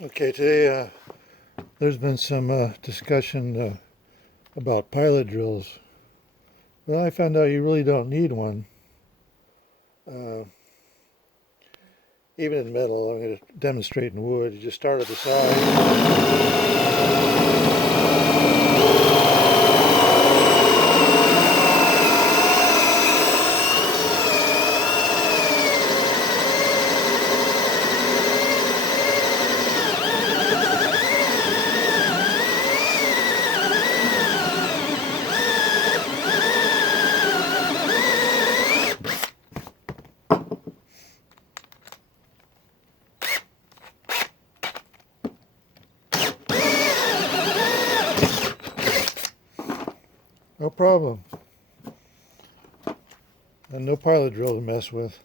Okay, today there's been some discussion about pilot drills. Well, I found out you really don't need one. Uh, Even in metal, I'm going to demonstrate in wood. You just start at the side. No problem. And no pilot drill to mess with.